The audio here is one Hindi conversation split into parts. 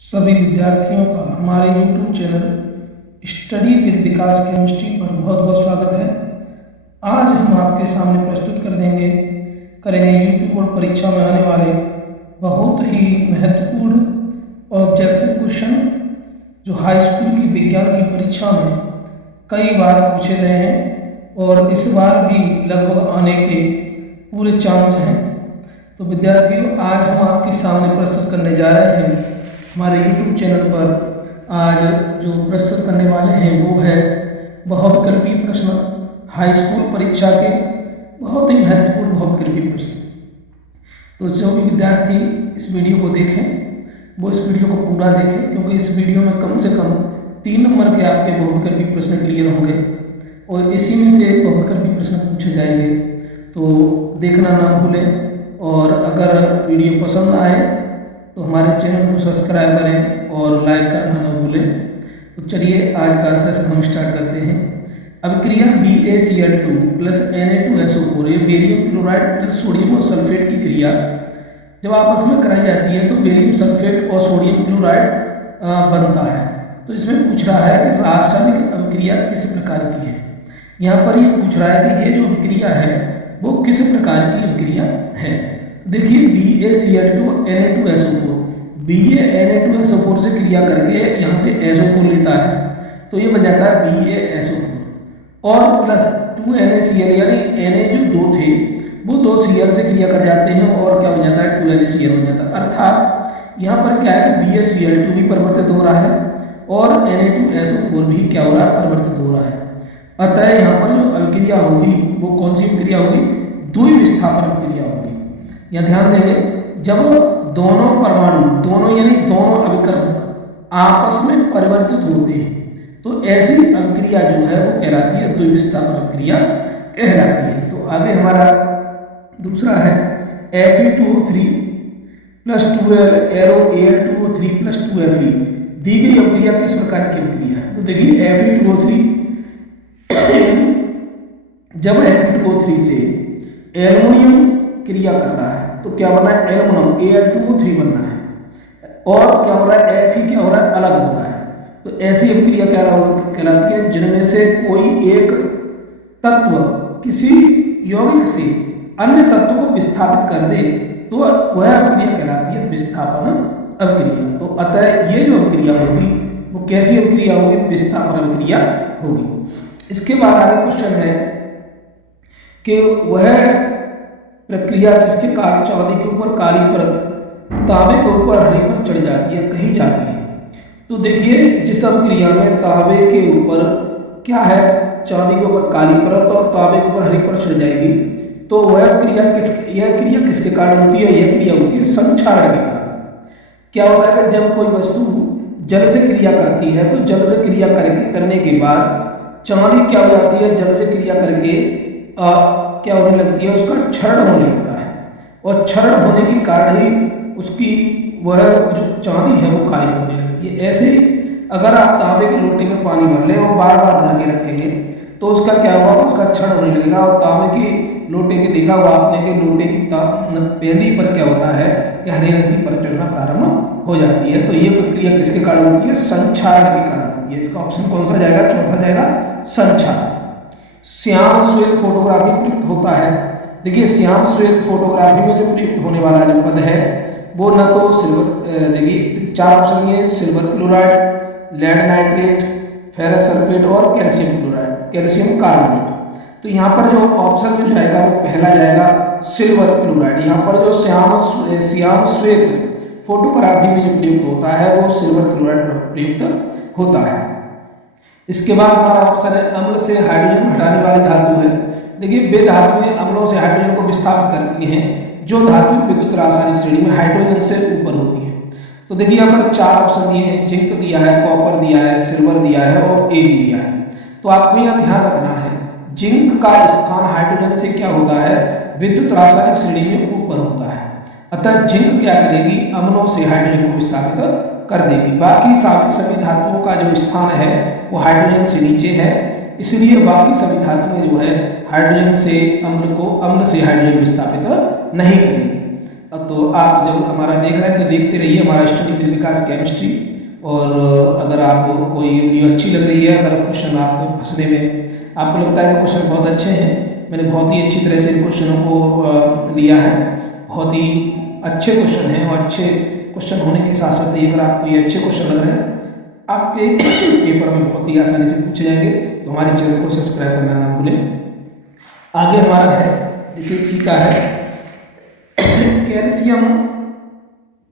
सभी विद्यार्थियों का हमारे YouTube channel study with Vikas chemistry पर बहुत बहुत स्वागत है। आज हम आपके सामने प्रस्तुत करेंगे यूपी बोर्ड परीक्षा में आने वाले बहुत ही महत्वपूर्ण ऑब्जेक्टिव क्वेश्चन जो हाई स्कूल की विज्ञान की परीक्षा में कई बार पूछे गए हैं और इस बार भी लगभग आने के पूरे चांस हैं। तो विद्यार्थियों, आज हम आपके सामने प्रस्तुत करने जा रहे हैं हमारे YouTube चैनल पर। आज जो प्रस्तुत करने वाले हैं वो है बहुविकल्पीय प्रश्न, हाई स्कूल परीक्षा के बहुत ही महत्वपूर्ण बहुविकल्पीय प्रश्न। तो जो भी विद्यार्थी इस वीडियो को देखें वो इस वीडियो को पूरा देखें, क्योंकि इस वीडियो में कम से कम 3 नंबर के आपके बहुविकल्पीय प्रश्न क्लियर होंगे और इसी में से बहुविकल्पीय प्रश्न पूछे जाएंगे। तो देखना ना भूलें, और अगर वीडियो पसंद आए तो हमारे चैनल को सब्सक्राइब करें और लाइक करना ना भूलें। तो चलिए आज का सेशन हम स्टार्ट करते हैं। अभिक्रिया BaCl2 प्लस Na2SO4 ये बेरियम क्लोराइड प्लस सोडियम और सल्फेट की क्रिया जब आपस में कराई जाती है तो बेरियम सल्फेट और सोडियम क्लोराइड बनता है। तो इसमें पूछ रहा है कि रासायनिक अभिक्रिया किस प्रकार की है। यहाँ पर ये पूछ रहा है कि ये जो अभिक्रिया है वो किस प्रकार की अभिक्रिया है। तो देखिए BaCl2 Na2SO4, Na2SO4 से क्रिया करके यहाँ से SO4 लेता है तो ये बन जाता है BaSO4 और प्लस 2NaCl यानी Na जो 2 थे वो 2 Cl से क्रिया कर जाते हैं और क्या बन जाता है 2NaCl बन जाता है। अर्थात यहाँ पर क्या है कि BaCl2 भी परिवर्तित हो रहा है और Na2SO4 भी क्या हो रहा है, परिवर्तित हो रहा है। अतः यहाँ पर जो अभिक्रिया होगी वो कौन सी अभिक्रिया होगी, द्विविस्थापन अभिक्रिया होगी। यहाँ ध्यान देंगे, जब दोनों परमाणु, दोनों यानी दोनों अभिकर्मक आपस में परिवर्तित होते हैं तो ऐसी अभिक्रिया जो है वो कहलाती है द्विविस्थापन अभिक्रिया कहलाती है। तो आगे हमारा दूसरा है Fe2O3 plus 2Al arrow Al2O3 plus 2Fe दी गई अभिक्रिया किस प्रकार की अभिक्रिया है। तो देखिए Fe2O3 जब Fe2O3 से एल्युमिनियम क्रिया कर रहा है तो क्या बना है, एल्युमिनियम Al2O3 बनना है और क्या हो रहा है, Fe क्या हो रहा है, अलग हो रहा है। तो ऐसी अभिक्रिया क्या कहलाती है जिनमें से कोई एक तत्व किसी यौगिक से अन्य तत्व को विस्थापित कर दे तो वह अभिक्रिया कहलाती है विस्थापन अभिक्रिया। तो अतः ये जो अभिक्रिया होगी वो कैसी अभिक्रिया होगी, विस्थापन अभिक्रिया होगी। इसके बाद आगे क्वेश्चन है कि वह प्रक्रिया जिसके कारण चांदी के ऊपर काली परत तांबे के ऊपर हरी परत चढ़ जाती है कही जाती है। तो देखिए, जिस अभिक्रिया में तांबे के ऊपर क्या है, चांदी के ऊपर काली परत और तांबे के ऊपर हरी परत चढ़ जाएगी तो वह क्रिया यह क्रिया किसके कारण होती है, यह क्रिया होती है संक्षारण के कारण। क्या होता है कि जब कोई वस्तु जल से क्रिया करती है तो जल से क्रिया करने के बाद चांदी क्या हो जाती है, जल से क्रिया करके क्या होने लगती है, उसका क्षरण होने लगता है और क्षरण होने के कारण ही उसकी वह जो चांदी है वो काली पड़ने लगती है। ऐसे अगर आप तांबे के लोटे में पानी भर लें और बार बार भर के रखेंगे तो उसका क्या होगा, उसका क्षरण होने लगेगा और तांबे के लोटे के देखा हुआ आपने के लोटे की पेंदी पर क्या होता है कि हरे रंग की परत चढ़ना प्रारंभ हो जाती है। तो ये प्रक्रिया किसके कारण होती है, संक्षारण के कारण होती है। इसका ऑप्शन कौन सा जाएगा, चौथा जाएगा संक्षारण। श्याम श्वेत फोटोग्राफी प्रयुक्त होता है। देखिए, श्याम श्वेत फोटोग्राफी में जो प्रयुक्त होने वाला जो पद है वो न तो सिल्वर, देखिए 4 ऑप्शन ये, silver chloride, lead nitrate, ferrous sulphate और कैल्शियम क्लोराइड, कैल्शियम कार्बोनेट। तो यहाँ पर जो ऑप्शन जो जाएगा वो पहला जाएगा सिल्वर क्लोराइड। यहाँ पर जो श्याम श्वेत फोटोग्राफी में जो प्रयुक्त होता है वो सिल्वर क्लोराइड प्रयुक्त होता है। इसके बाद हमारा ऑप्शन है अम्ल से हाइड्रोजन हटाने वाली धातु है। देखिए, वे धातुएं अम्लों से हाइड्रोजन को विस्थापित करती हैं जो धातु विद्युत रासायनिक श्रेणी में हाइड्रोजन से ऊपर होती है। तो देखिए यहाँ पर 4 ऑप्शन दिए हैं, जिंक दिया है, कॉपर दिया है, सिल्वर दिया है और Ag दिया है। तो आपको यहाँ ध्यान रखना है, जिंक का स्थान हाइड्रोजन से क्या होता है, विद्युत रासायनिक श्रेणी में ऊपर होता है। अतः जिंक क्या करेगी, अम्लों से हाइड्रोजन को विस्थापित कर देगी। बाकी सभी धातुओं का जो स्थान है वो हाइड्रोजन से नीचे है, इसलिए बाकी सभी धातुएं जो है हाइड्रोजन से अम्ल से हाइड्रोजन विस्थापित नहीं करेंगी। तो आप जब हमारा देख रहे हैं तो देखते रहिए हमारा स्टडी विद विकास केमिस्ट्री। और अगर आपको कोई वीडियो अच्छी लग रही है, अगर क्वेश्चन आपको फंसने में आपको लगता है कि क्वेश्चन बहुत अच्छे हैं, मैंने बहुत ही अच्छी तरह से इन क्वेश्चनों को लिया है, बहुत ही अच्छे क्वेश्चन हैं और अच्छे क्वेश्चन होने के साथ साथ अगर आपको ये अच्छे क्वेश्चन लग रहे हैं आपके पेपर में बहुत ही आसानी से पूछे जाएंगे, तो हमारे चैनल को सब्सक्राइब करना ना भूलें। आगे हमारा है, देखिए सी का है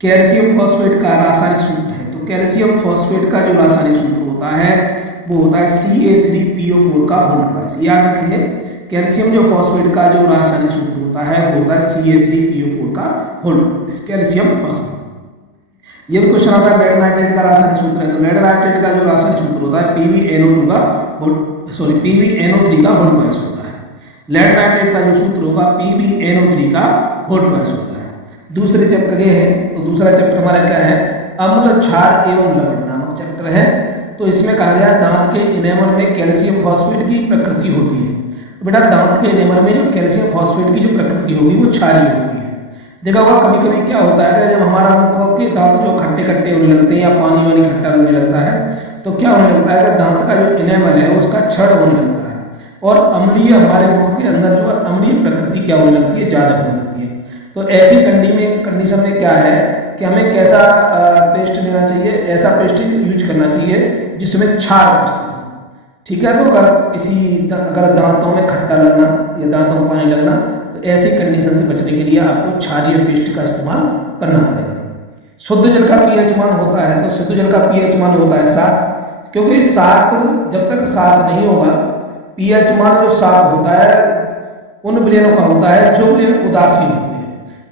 कैल्शियम फॉस्फेट का रासायनिक सूत्र है। तो कैल्शियम फॉस्फेट का जो रासायनिक सूत्र होता है वो होता है Ca3PO4 का होल ट्वाइस। याद रखेंगे, कैल्शियम जो फॉस्फेट का जो रासायनिक सूत्र होता है वो होता है Ca3PO4 का होल ट्वाइस, कैल्शियम फॉस्फेट। ये भी क्वेश्चन आता है लेड नाइट्रेट का रासायनिक सूत्र है। तो लेड नाइट्रेट का जो रासायनिक सूत्र होता है PbNO3 का होल ट्वाइस होता है। लेड नाइट्रेट का जो सूत्र होगा PbNO3 का होल ट्वाइस होता है। दूसरे चैप्टर ये है, तो दूसरा चैप्टर हमारा क्या है, अम्ल क्षार एवं लवण नामक चैप्टर है। तो इसमें कहा गया दांत के इनेमल में कैल्शियम फॉस्फेट की प्रकृति होती है। तो बेटा दांत के इनेमल में जो कैल्शियम फॉस्फेट की जो प्रकृति होगी वो क्षारीय होती है। देखा होगा कभी कभी क्या होता है कि जब हमारा मुख के दांत जो खट्टे खट्टे होने लगते हैं या पानी वानी खट्टा लगने लगता है, तो क्या होने लगता है कि दांत का जो इनेमल है उसका क्षरण होने लगता है और अम्लीय हमारे मुख के अंदर जो है अम्लीय प्रकृति क्या होने लगती है, ज़्यादा होने लगती है। तो ऐसी कंडीशन में क्या है कि हमें कैसा पेस्ट लेना चाहिए, ऐसा पेस्ट यूज करना चाहिए जिसमें क्षार उपस्थित हो। ठीक है, तो अगर दांतों में खट्टा लगना या दांतों में पानी लगना, तो ऐसी कंडीशन से बचने के लिए आपको क्षारीय पेस्ट का इस्तेमाल करना पड़ेगा। शुद्ध जल का पीएच मान होता है, तो शुद्ध जल का पीएच मान होता है 7, क्योंकि 7 जब तक 7 नहीं होगा, पीएच मान जो 7 होता है उन विलयनों का होता है जो विलयन उदासीन होते हैं।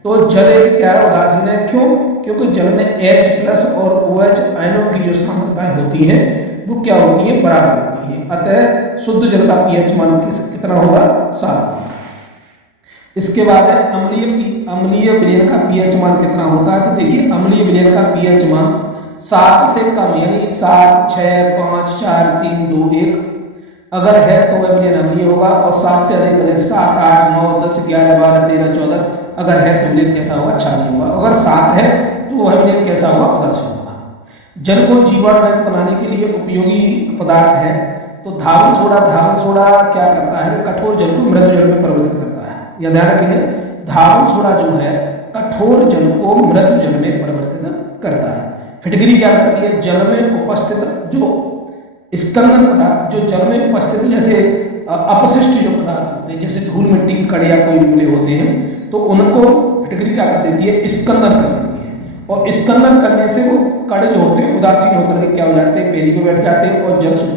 तो जल एक क्या है, उदासीन है। क्यों? क्योंकि जल में H+ और OH आयनों की जो सांद्रताएं होती है वो क्या होती है, बराबर होती है। अतः शुद्ध जल का पीएच मान कितना होगा, 7। इसके बाद है अम्लीय विलयन का पीएच मान कितना होता है। तो देखिए अम्लीय विलयन का पीएच मान 7 से कम यानी 7, 6, 5, 4, 3, 2, 1 अगर है तो वह विलयन अम्लीय होगा, और 7 से अधिक जैसे 7, 8, 9, 10, 11, 12, 13, 14 अगर है तो विलयन कैसा होगा, क्षारीय होगा। अगर 7 है तो वह विलयन कैसा होगा, उदासीन होगा। जल को जीवाणु रहित बनाने के लिए उपयोगी पदार्थ है। तो धावन सोडा क्या करता है, कठोर जल को मृदु जल में परिवर्तित करता है। यह ध्यान रखेंगे, धावन सोडा जो है कठोर जल को मृदु जल में परिवर्तित करता है। फिटकरी क्या करती है, जल में उपस्थित जो स्कंदन पदार्थ, जो जल में उपस्थित जैसे अपशिष्ट जो पदार्थ होते हैं, जैसे धूल मिट्टी की कण या कोई मिले होते हैं, तो उनको फिटकरी क्या कर देती है, स्कंदन कर देती है। और स्कंदन करने से वो कण जो होते हैं उदासीन होकर के क्या हो जाते हैं, पेली पे बैठ जाते हैं और जल शुद्ध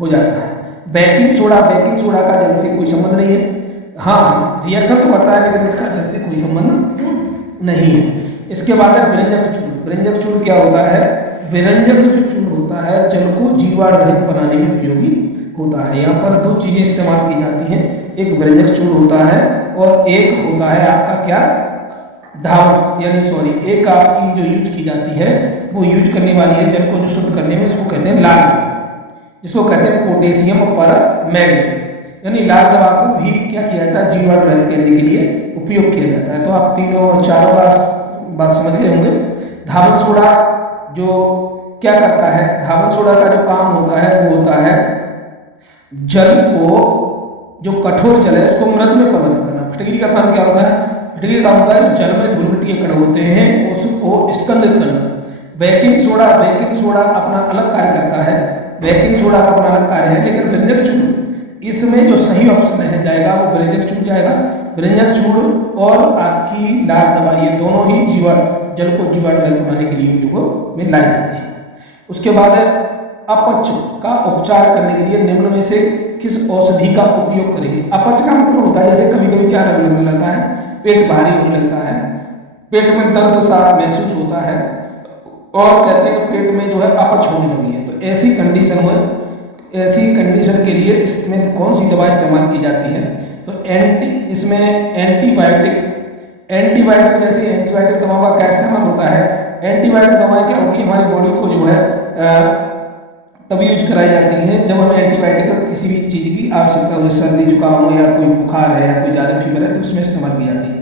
हो जाता है। बेकिंग सोडा का जल से कोई संबंध नहीं है। हाँ, रिएक्शन तो करता है लेकिन इसका जल से कोई संबंध नहीं है। इसके बाद है विरंजक चूर्ण। विरंजक चूर्ण क्या होता है, विरंजक जो चूर्ण होता है जल को जीवाणु रहित बनाने में उपयोगी होता है। यहाँ पर 2 चीजें इस्तेमाल की जाती हैं, एक विरंजक चूर्ण होता है और एक होता है आपका क्या, धावन एक आपकी जो यूज की जाती है वो यूज करने वाली है जल को जो शुद्ध करने में, उसको कहते हैं लाल दवा, जिसको कहते हैं पोटेशियम पर मैग्नेट। यानी लाल दवा को भी क्या किया जाता है, जीवाणु रहित करने के लिए उपयोग किया जाता है। तो आप चारों का बात समझ गए होंगे। धावन सोडा जो क्या करता है, धावन सोडा का जो काम होता है वो होता है जल को, जो कठोर जल है उसको मृदु में परिवर्तित करना। फिटकरी का काम क्या होता है, फिटकरी का होता है जल में धूल मिट्टी के कण होते हैं उसको स्कंदित करना। बेकिंग सोडा अपना अलग कार्य करता है, बेकिंग सोडा का अपना अलग कार्य है। लेकिन विरंजक चूर्ण, इसमें जो सही ऑप्शन है जाएगा वो विरंजक चूर्ण जाएगा। विरंजक चूर्ण और आपकी लाल दवा ये दोनों ही जल को जीवाणु रहित बनाने के लिए उपयोग में लाई जाती है। उसके बाद है अपच का उपचार करने के लिए निम्न में से किस औषधि का उपयोग करेंगे। अपच का मतलब होता है जैसे कभी कभी क्या लगने लगता है, पेट भारी होने लगता है, पेट में दर्द सा महसूस होता है और कहते हैं कि पेट में जो है अपच होने लगी है। तो ऐसी कंडीशन के लिए इसमें कौन सी दवा इस्तेमाल की जाती है, तो इसमें एंटीबायोटिक जैसे एंटीबायोटिक दवाओं का क्या इस्तेमाल होता है। एंटीबायोटिक दवाएं क्या होती है, हमारी बॉडी को जो है तभी यूज कराई जाती हैं जब हमें एंटीबायोटिक का किसी भी चीज़ की आवश्यकता हो, सर्दी जुकाम हो या कोई बुखार है या कोई ज़्यादा फीवर है तो उसमें इस्तेमाल की जाती है।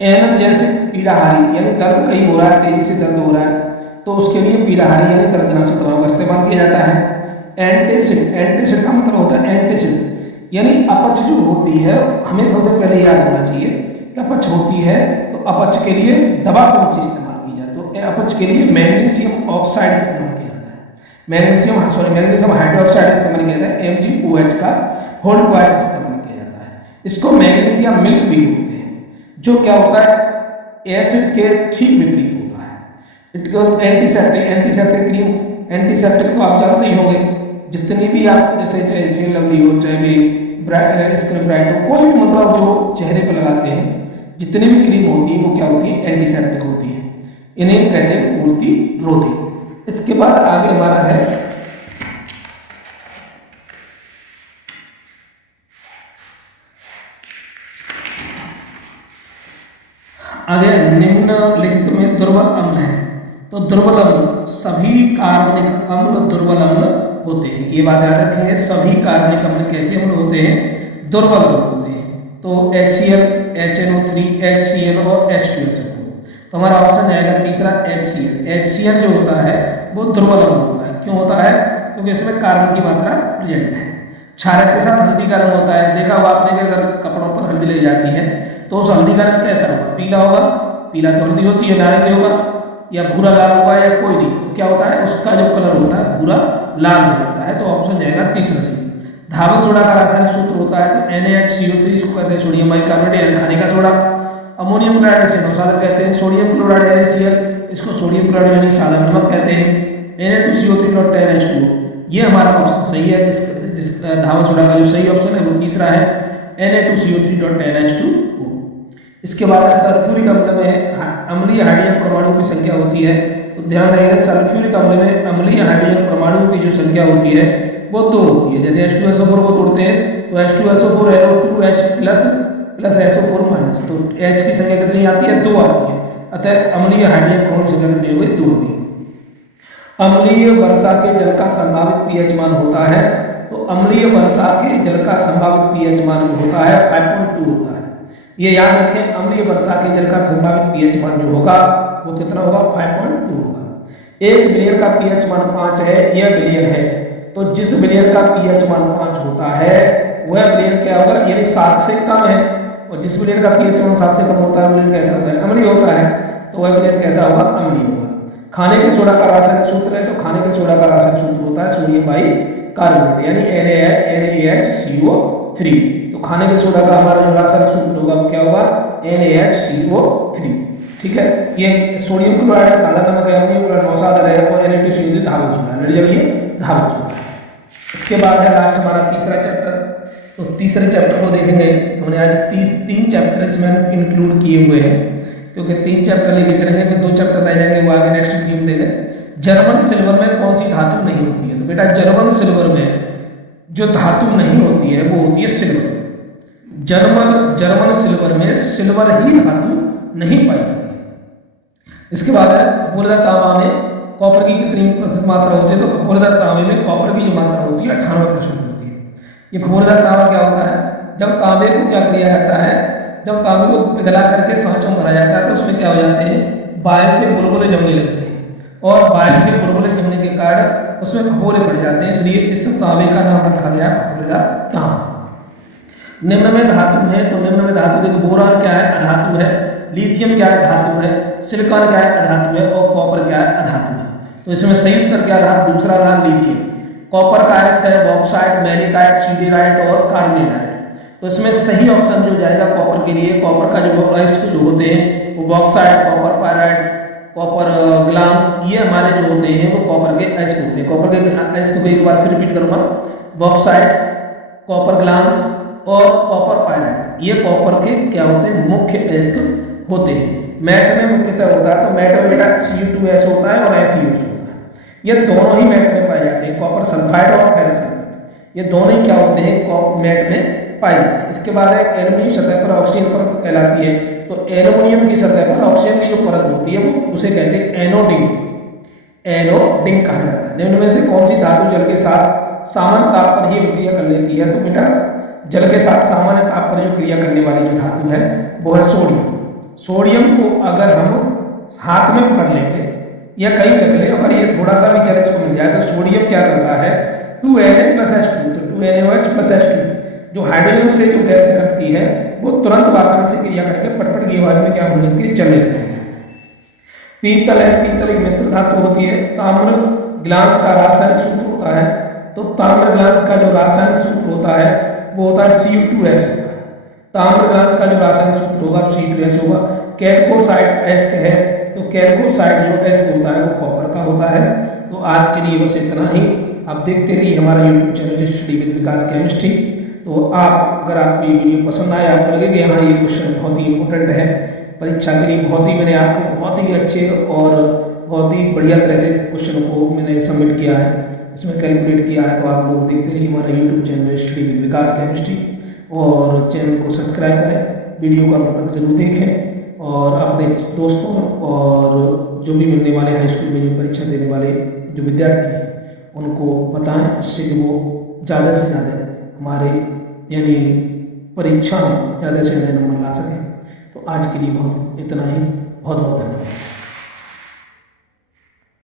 ऐनक जैसे पीड़ाहारी यानी दर्द कहीं हो रहा है, तेजी से दर्द हो रहा है, तो उसके लिए पीड़ाहारी यानी दर्दनाशक दवाओं का इस्तेमाल किया जाता है। एंटासिड, एंटासिड का मतलब होता है एंटासिड यानी अपच जो होती है, हमें सबसे पहले याद होना चाहिए कि अपच होती है तो अपच के लिए दवा कौन सी इस्तेमाल की जाए, तो अपच के लिए मैग्नीशियम ऑक्साइड इस्तेमाल किया जाता है। मैग्नीशियम हाइड्रोक्साइड इस्तेमाल किया जाता है, MgOH का होल्ड ट्वाइस इस्तेमाल किया जाता है। इसको मैग्नीशियम मिल्क भी बोलते हैं, जो क्या होता है एसिड के ठीक विपरीत होता है। एंटीसेप्टिक, एंटीसेप्टिक क्रीम, एंटीसेप्टिक तो आप जानते ही होंगे, जितनी भी आप जैसे चाहे फेयर लवली हो, चाहे भी स्किन ब्राइट हो, कोई भी मतलब जो चेहरे पे लगाते हैं, जितनी भी क्रीम होती है वो क्या होती है एंटीसेप्टिक होती है, इन्हें कहते हैं पूर्ति रोधी। इसके बाद आगे हमारा है आगे निम्नलिखित में दुर्बल अम्ल है, तो दुर्बल अम्ल सभी कार्बनिक अम्ल दुर्बल अम्ल होते हैं, ये बात याद रखेंगे। सभी कार्बनिक अम्ल कैसे अम्ल होते हैं, दुर्बल अम्ल होते हैं। तो HCl, HNO3, HCl और H2SO, तो हमारा ऑप्शन जाएगा तीसरा HCl। HCl जो होता है वो दुर्बल अम्ल होता है। क्यों होता है, क्योंकि इसमें कार्बन की मात्रा प्रेजेंट है। क्षारक के साथ हल्दी का रंग होता है, देखा हुआ आपने कि अगर कपड़ों पर हल्दी ले जाती है तो उस हल्दी का रंग कैसा होगा, पीला होगा, पीला तो हल्दी होती है, नारंगी होगा या भूरा लाल होगा या कोई नहीं, तो क्या होता है उसका जो कलर होता है भूरा लाल हो जाता है। तो ऑप्शन जाएगा तीसरा सही। धावक सोडा का रासायनिक सूत्र होता है तो NaHCO3, इसको कहते हैं सोडियम बाइकार्बोनेट यानी खाने का सोडा। अमोनियम क्लोराइड इसे नौसादर कहते हैं। सोडियम क्लोराइड NaCl, इसको सोडियम क्लोराइड यानी सादा नमक कहते हैं। Na2CO3.10H2O, ये हमारा ऑप्शन सही है। जिस धावक सोडा का जो सही ऑप्शन है वो तीसरा है Na2CO3.10H2O। इसके बाद सल्फ्यूरिक अम्ल में अम्लीय हाइड्रोजन परमाणु की संख्या होती है, तो ध्यान रखिएगा सल्फ्यूरिक अम्ल में अम्लीय हाइड्रोजन परमाणु की जो संख्या होती है वो 2 होती है। जैसे H2SO4 को तोड़ते हैं तो H2SO4 NO2H plus SO4 minus, तो H की संख्या कितनी आती है, 2 आती है। अतः अम्लीय हाइड्रोजन परमाणु की संख्या कितनी हो गई, 2 हो गई। अम्लीय वर्षा के जल का संभावित pH मान होता है, तो अम्लीय वर्षा के जल का संभावित pH मान जो होता है 5.2 होता है। ये याद रखें, अम्लीय वर्षा के जल का संभावित pH मान जो होगा वो कितना होगा, 5.2 होगा। एक बिलियन का pH मान 5 है, यह बिलियन है, तो जिस बिलियन का pH मान 5 होता है वह बिलियन क्या होगा, यानी 7 से कम है, और जिस बिलियन का pH मान 7 से कम होता है बिलियन कैसा होता है, अम्लीय होता है, तो वह बिलियन कैसा होगा, अम्लीय होगा। खाने के सोडा का रासायनिक सूत्र है, तो खाने के सोडा का रासायनिक सूत्र होता है सोडियम बाइकार्बोनेट यानी NaHCO3, तो खाने के सोडा का हमारा जो रासायनिक सूत्र होगा वो क्या होगा, NaHCO3। ठीक है, ये सोडियम क्लोराइड है, सादा नमक है, अमोनियम क्लोराइड नौसादर है, और Na2CO3 धावक सोडा, निर्जलीय धावक सोडा। इसके बाद है लास्ट हमारा तीसरा चैप्टर, तो तीसरे चैप्टर को देखेंगे। हमने आज 3 चैप्टर इसमें इंक्लूड किए हुए हैं, क्योंकि 3 चैप्टर लेके चलेंगे, फिर 2 चैप्टर रह जाएंगे, वो आगे नेक्स्ट वीडियो में देंगे। जर्मन सिल्वर में कौन सी धातु नहीं होती है, तो बेटा जर्मन सिल्वर में जो धातु नहीं होती है वो होती है सिल्वर। जर्मन सिल्वर में सिल्वर ही धातु नहीं पाई जाती है। इसके बाद है फफोलेदार तांबा में कॉपर की कितनी प्रतिशत मात्रा होती है, तो फफोलेदार तांबे में कॉपर की जो मात्रा होती है 98% होती है। ये फफोलेदार तांबा क्या होता है, जब तांबे को क्या किया जाता है, जब तांबे को पिघला करके सांचों में भरा जाता है तो उसमें क्या हो जाते हैं, वायु के बुलबुले जमने लगते हैं, और वायु के बुलबुले जमने के कारण उसमें फफोले पड़ जाते हैं, इसलिए इस तांबे का नाम रखा गया फफोलेदार तांबा। निम्न में धातु है, तो निम्न में धातु देखो, बोरान क्या है, अधातु है, लिथियम क्या है, धातु है, सिलिकॉन क्या है, अधातु है, और कॉपर क्या है, अधातु है। तो इसमें सही उत्तर क्या रहा, दूसरा रहा लिथियम। कॉपर का है, इसका है बॉक्साइट, मैग्नीटाइट, सिडराइट और कार्बोनेटाइट। तो इसमें सही ऑप्शन जो जाएगा कॉपर के लिए, कॉपर का जो अयस्क जो होते हैं वो bauxite, copper pyrite, copper glance, ये हमारे जो होते हैं वो कॉपर के अयस्क होते हैं। कॉपर के अयस्क को एक बार फिर रिपीट करूंगा, बॉक्साइट, कॉपर ग्लांस और कॉपर पायराइट, ये कॉपर के क्या होते हैं, मुख्य अयस्क होते हैं। मैट में मुख्यतः होता है, तो मैट में बेटा Cu2S होता है और FeOS होता है, ये दोनों ही मैट में पाए जाते हैं, कॉपर सल्फाइड और फेरस सल्फाइड, ये दोनों ही क्या होते हैं, मैट में पाई जाती है। इसके बाद है एल्युमिनियम सतह पर ऑक्सीजन परत कहलाती है, तो एल्युमिनियम की सतह पर ऑक्सीजन की जो परत होती है वो उसे कहते हैं एनोडिंग, एनोडिंग कहा जाता है। निम्न में से कौन सी धातु जल के साथ सामान्य ताप पर ही क्रिया कर लेती है, तो बेटा जल के साथ सामान्य ताप पर जो क्रिया करने वाली जो धातु है वो है सोडियम। सोडियम को अगर हम हाथ में पकड़ लेंगे या कहीं रख लें, अगर ये थोड़ा सा भी चले इसको मिल जाए, तो सोडियम क्या करता है 2Na+H2, तो 2NaOH+H2 जो हाइड्रोजन से जो गैस निकलती है वो तुरंत वातावरण से क्रिया करके पटपट की आवाज में क्या होने लगती है, चलने लगती है। पीतल है, पीतल एक मिश्र धातु होती है। ताम्र ग्लांस का रासायनिक सूत्र होता है, तो ताम्र ग्लांस का जो रासायनिक सूत्र होता है वो होता है Cu2S होगा। ताम्र ग्लांस का जो रासायनिक सूत्र होगा Cu2S होगा। कैल्कोसाइट एस है, तो कैल्कोसाइट जो एस होता है वो कॉपर का होता है। तो आज के लिए बस इतना ही। आप देखते रहिए हमारा YouTube channel study with Vikas chemistry. तो आप अगर आपको ये वीडियो पसंद आए, आपको लगे कि हाँ ये क्वेश्चन बहुत ही इंपॉर्टेंट है परीक्षा के लिए, बहुत ही मैंने आपको बहुत ही अच्छे और बहुत ही बढ़िया तरह से क्वेश्चन को मैंने सबमिट किया है, इसमें कैलकुलेट किया है, तो आप लोग देखते रहिए हमारा YouTube channel study with Vikas chemistry और चैनल को सब्सक्राइब करें, वीडियो को अंत तक जरूर देखें और अपने दोस्तों और जो भी मिलने वाले हाई स्कूल में जो परीक्षा देने वाले जो विद्यार्थी हैं उनको बताएं, जिससे कि वो ज़्यादा से ज़्यादा हमारे यानी परीक्षा में ज़्यादा से ज़्यादा नंबर ला सकें। तो आज के लिए बहुत इतना ही, बहुत बहुत धन्यवाद।